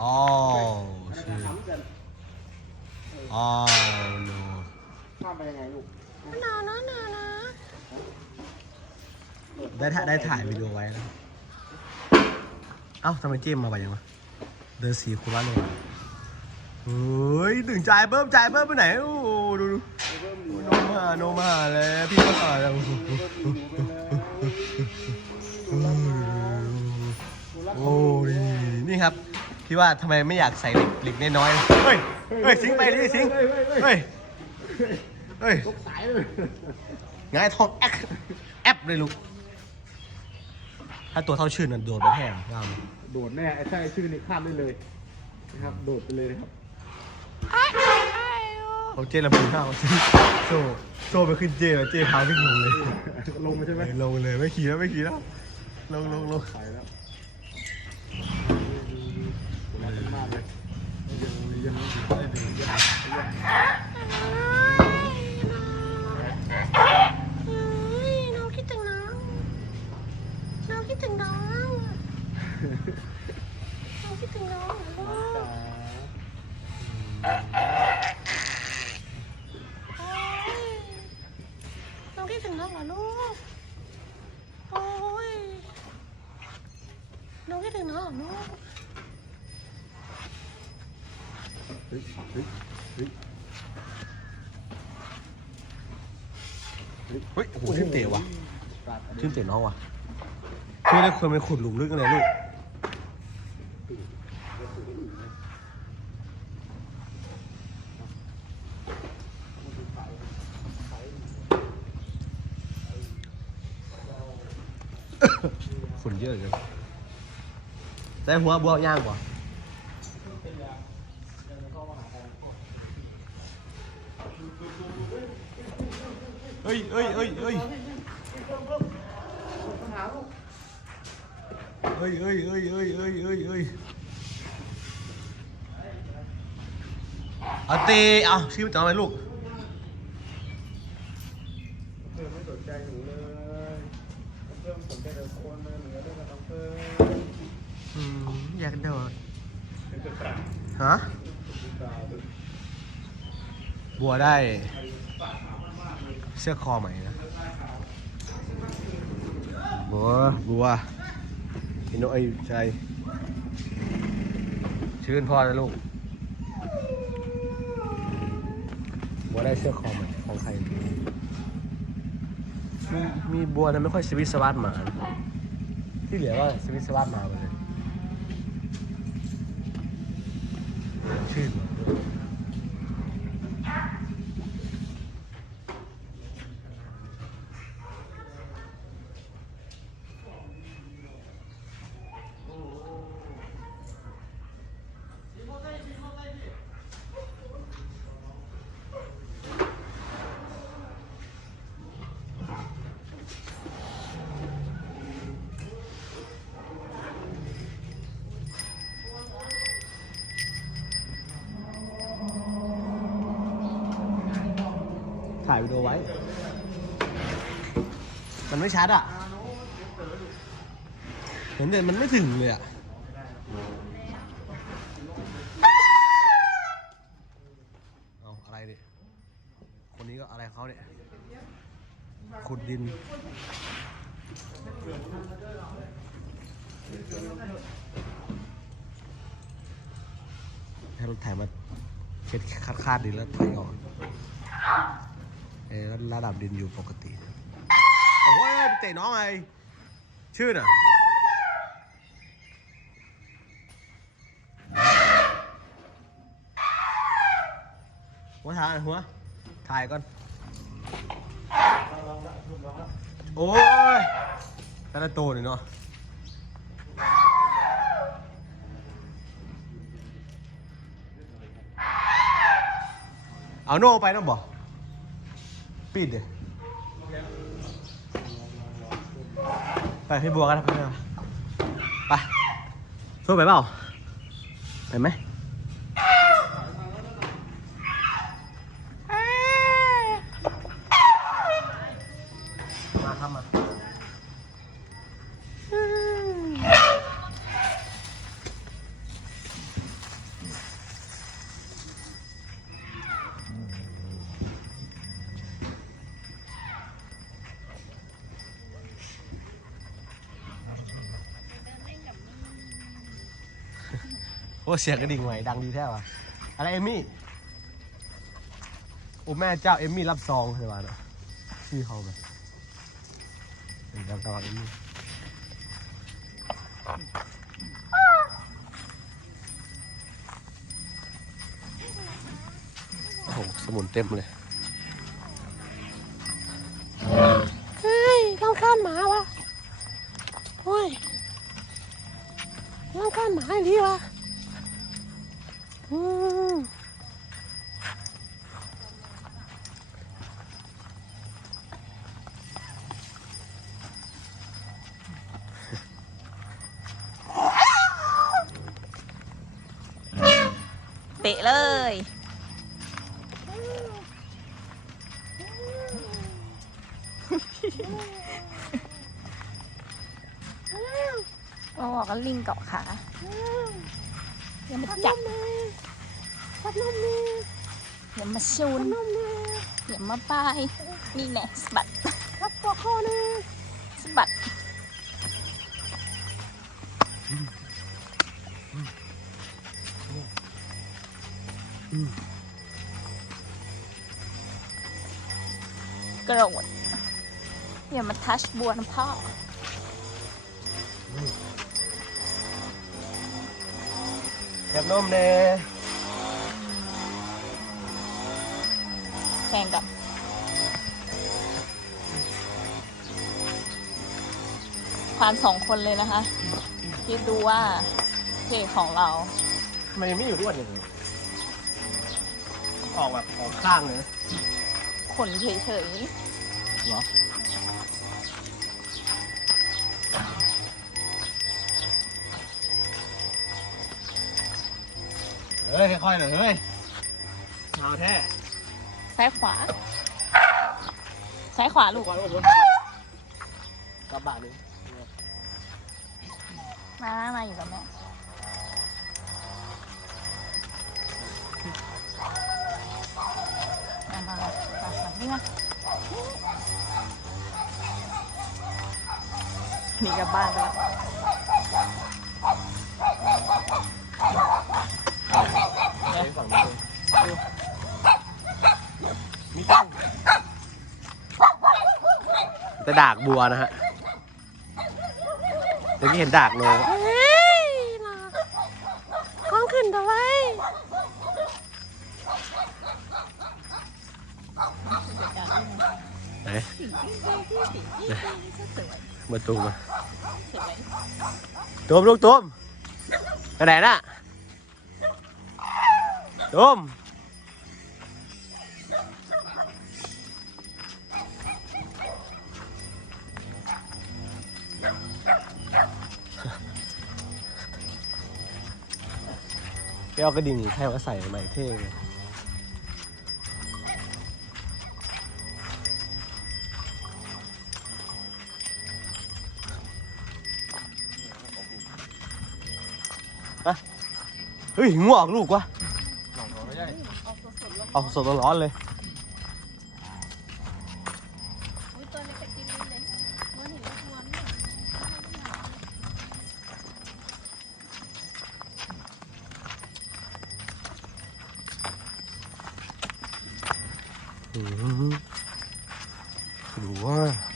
อ๋อชื่อถามกันอ๋อ no ข้ามไปยังไงลูกนานะนานะได้ถ่ายได้ถ่ายวิดีโอไว้นะเอ้าทำไมเจมมาไปยังวะเดินสีคูล่าเลยเฮ้ยถึงจ่ายเบิ้มจ่ายเบิ้มไปไหน โอ้โหดูดูโนมาโนมาเลยพี่ก็มาแล้ว พี่ว่าทำไมไม่อยากใส่เหล็กเหล็กน้อยๆเฮ้ยเฮ้ยสิงไปดิสิงเฮ้ยเฮ้ยตกสายเลยงายทองแอคแอปเลยลูก ถ้าตัวเท่าชื่อนั่นโดนไปแทงง่ามโดดแน่ไอ้ใช่ชื่อนี้ข้ามได้เลยนะครับ โดดไปเลยนะครับไอ้ไอ้ไอ้โอ้เข้าวโซ่โซ่ไปขึ้นเจแล้วเจพาวิ่งลงเลยลงใช่ไหมลงเลยไม่ขี่แล้วไม่ขี่แล้วลงลงลงไปแล้ว here. ยเฮ้ยเฮ้ยเฮ้ยโอ้โหชื่นเต๋วะชื่นเต๋น้องวะชื่อได้ควรไปขุดหลุมลึกกันเลยลูกฝุ่นเยอะเลยแต่หัวบัวย่างกว่าเฮ้ยเฮ้ยเฮ้ยเฮ้ยเฮ้ยเฮ้ยเฮ้ยเฮ้ยเฮ้ยเฮ้ยเฮ้ยเอาตีเอาชื่อมันจะเอาไหมลูกเพิ่มไม่สนใจหนูเลยเพิ่มสนใจแต่คนเลยเหนือเรื่องการเพิ่มอืมอยากโดดเป็นตัวกลางฮะกลางบัวได้ เสื้อคอใหม่นะบัวบัวเห็นโอ้ยใจชื่นพ่อนะลูกบัวได้เสื้อคอใหม่ของใครมีมีบัวนะไม่ค่อยสวิตสวัสดหมาที่เหลือก็สวิตสวัสดหมาหมดเลยชื่นายวิดีโอไว้ มันไม่ชัดอะ เห็นแต่มันไม่ถึงเลยอะ เอาอะไรดิ คนนี้ก็อะไรเขาเนี่ย ขุดดิน ให้รถไถมาเช็ดคาดๆดินแล้วไถออกเออแล้ว ระดับดินอยู่ปกติโอ้ยไปเตะน้องไงชื่อน่ะหัวถ่ายหัวถ่ายก่อนโอ้ยแต่ละตัวนี่เนาะเอาโน่ไปน้ำบ่ ดเลยไปพี่บัวกันนะไปไปสู้ไปเปล่าไปไหมมาครับมา อ้เสียงกระดิ่งใหม่ดังดีแท้ว่ะอะไรเอมมี่โอ้แม่เจ้าเอมมี่รับซองใช่ป่ะเนาะพี่เขาแบบเดี๋ยวกำลังเอมมี่โอ้โหสมุนเต็มเลย ตะเลยเราบอกว่าลิงเกาะขาอย่ามาจับพัดลมนี่อย่ามาชูนพัดลมนี่อย่ามาป้ายนี่แน่สะบัดพัดตัวคอนี่สะบัด กระโดดอย่ามาทัชบัวนะพ่อแคบนมเน่แข่งกับผ่านสองคนเลยนะคะ คิดดูว่าเพจของเราทำไมไม่อยู่ด้วยอย่างนี้ ออกแบบออกข้างเลยนะขนเฉยเหรอเฮ้ยค่อยๆหน่อยเฮ้ยเอาแท้ๆซ้ายขวา ซ้ายขวาลูก ก่อนลูกกระบะนี้ มา มาอยู่กับแม่ หนีกลับบ้านไปแล้วฝั่งนี้มีตั้งแต่ดากบัวนะฮะเมื่อกี้เห็นดากโนเฮ้ย มาตูมมาเห็นไหมตูมลูกตูมไปไหนน่ะตูมไปเอากระดิ่งใครเอาก็ใส่ใหม่เท่เลย เฮ้ยหัวออกลูกวะเอาสดๆร้อนๆเลยตัวเ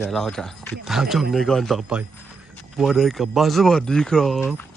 เดี๋ยวเราจะติดตามชมในก่อนต่อไปบัวเดินกลับบ้านสวัสดีครับ